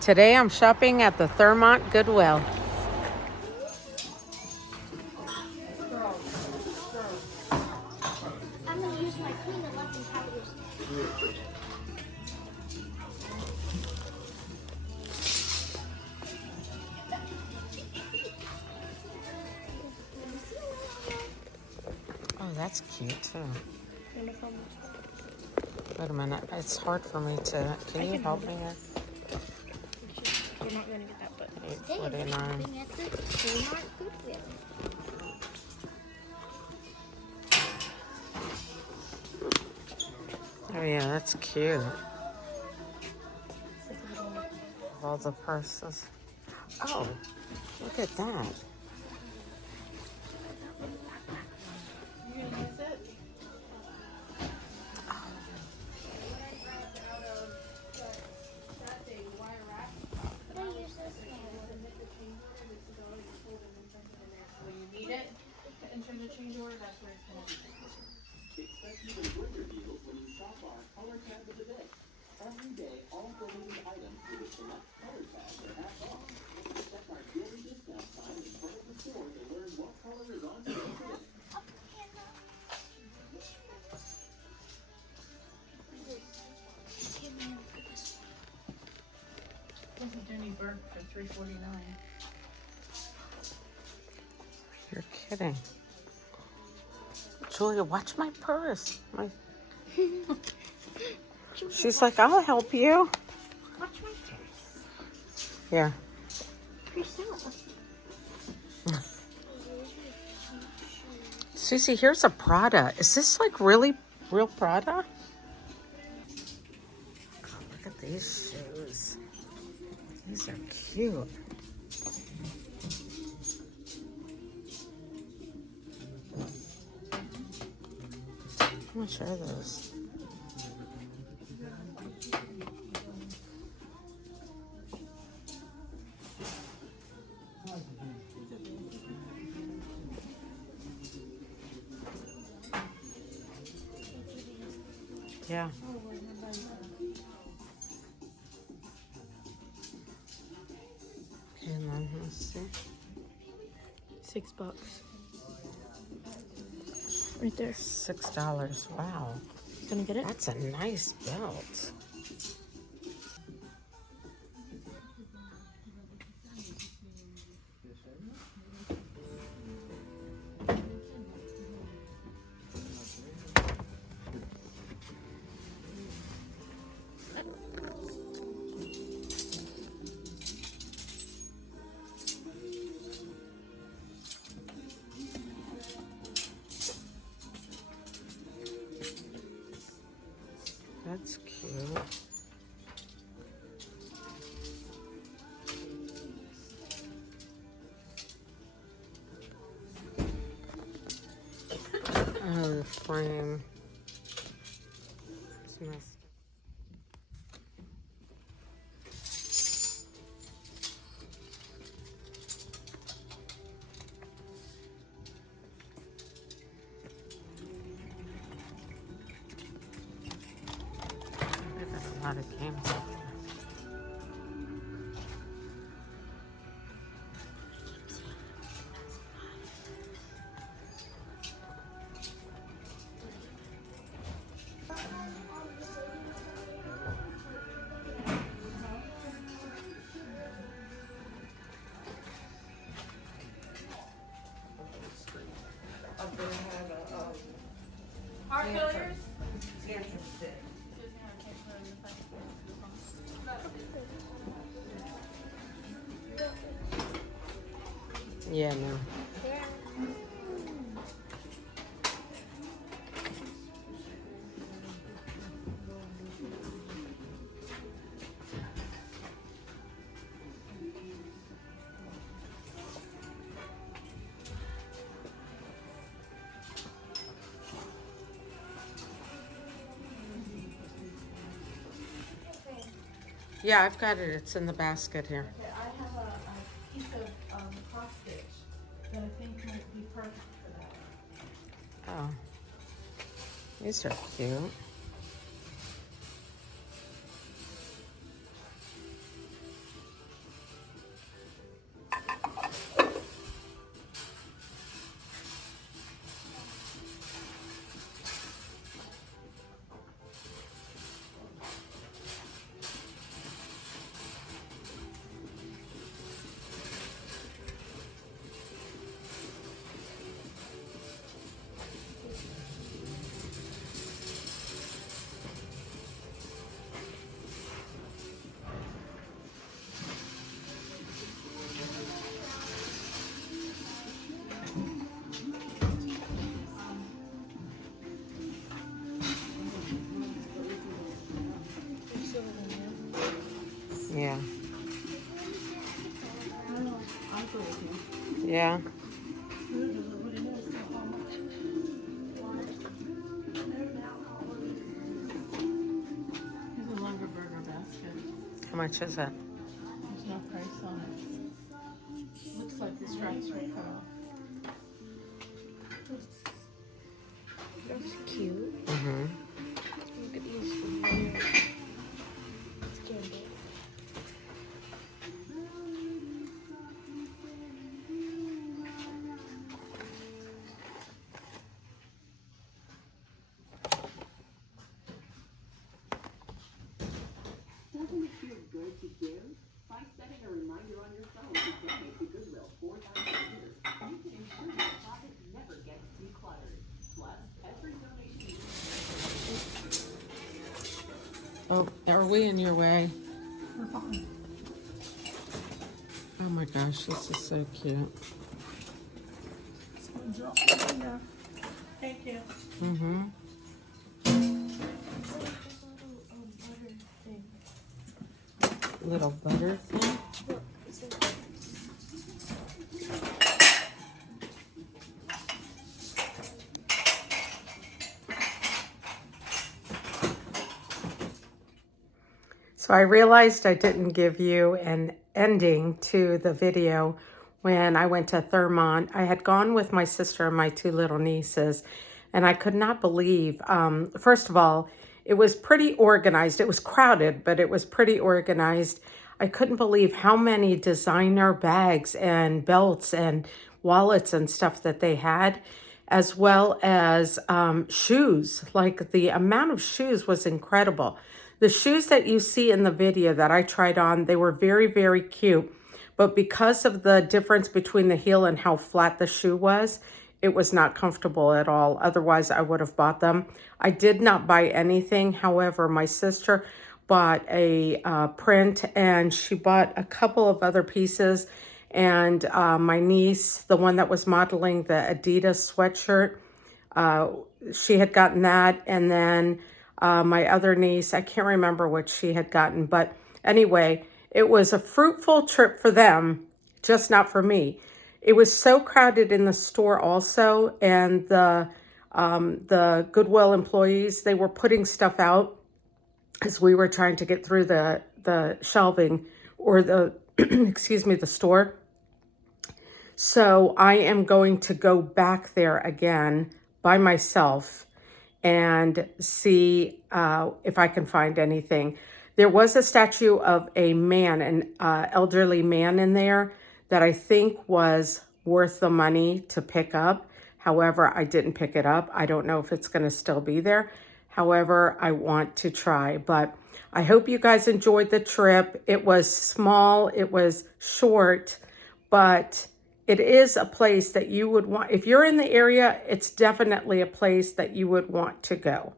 Today I'm shopping at the Thermont Goodwill. I'm gonna use my clean and left and powders. Oh, that's cute too. Wait a minute, it's hard for me to. Can you help me here? You're not gonna get that, but $8.49. shopping at the Thermont Goodwill. Oh yeah, that's cute. All the purses. Oh, look at that. You gonna use it? Can I use this? When you need it, to enter the change order, that's where it's gonna be. Expect even greater deals when you shop our color tab of the day. Every day, all donated items with a select color tab are half off. Check our daily discount sign in front of the store to learn what color is on sale today. This is DOONEY&BURKE for $3.49. You're kidding. Julia, watch my purse. She's like, I'll help you. Watch my purse. Here. Priscilla. Susie, here's a Prada. Is this like really real Prada? Oh, look at these shoes. These are cute. How much are those? Yeah. Okay, and then let's see. $6. Right there. $6. Wow. Gonna get it? That's a nice belt. That's cute. Oh, the frame. It's messed. They've got a lot of games up there. Heart failures? Yeah, no. Yeah, I've got it. It's in the basket here. Okay, I have a piece of cross stitch that I think might be perfect for that. Oh. These are cute. Yeah. I'm good with you. Yeah. Here's a longer burger basket. How much is it? There's no price on it. Looks like the stripes were cut off. That's cute. Mm-hmm. Look at these layers. It's candy. Doesn't it feel good to give? By setting a reminder on your phone to donate to Goodwill 4 times a year, you can ensure your closet never gets decluttered. Plus, every donation you Oh, are we in your way? We're fine. Oh my gosh, this is so cute. It's gonna drop in there. Thank you. Mm-hmm. Little butter thing. Look, it's like So I realized I didn't give you an ending to the video when I went to Thurmont. I had gone with my sister and my 2 little nieces, and I could not believe, first of all, it was pretty organized. It was crowded, but it was pretty organized. I couldn't believe how many designer bags and belts and wallets and stuff that they had, as well as shoes. Like, the amount of shoes was incredible. The shoes that you see in the video that I tried on, they were very, very cute. But because of the difference between the heel and how flat the shoe was, it was not comfortable at all. Otherwise, I would have bought them. I did not buy anything. However, my sister bought a print, and she bought a couple of other pieces. And my niece, the one that was modeling the Adidas sweatshirt, she had gotten that. And then my other niece, I can't remember what she had gotten. But anyway, it was a fruitful trip for them, just not for me. It was so crowded in the store also, and the Goodwill employees, they were putting stuff out as we were trying to get through the shelving, or the, excuse me, the store. So I am going to go back there again by myself and see if I can find anything. There was a statue of a man, an elderly man in there, that I think was worth the money to pick up. However, I didn't pick it up. I don't know if it's going to still be there. However, I want to try. But I hope you guys enjoyed the trip. It was small, it was short, but it is a place that you would want. If you're in the area, it's definitely a place that you would want to go.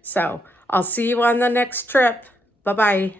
So I'll see you on the next trip. Bye-bye.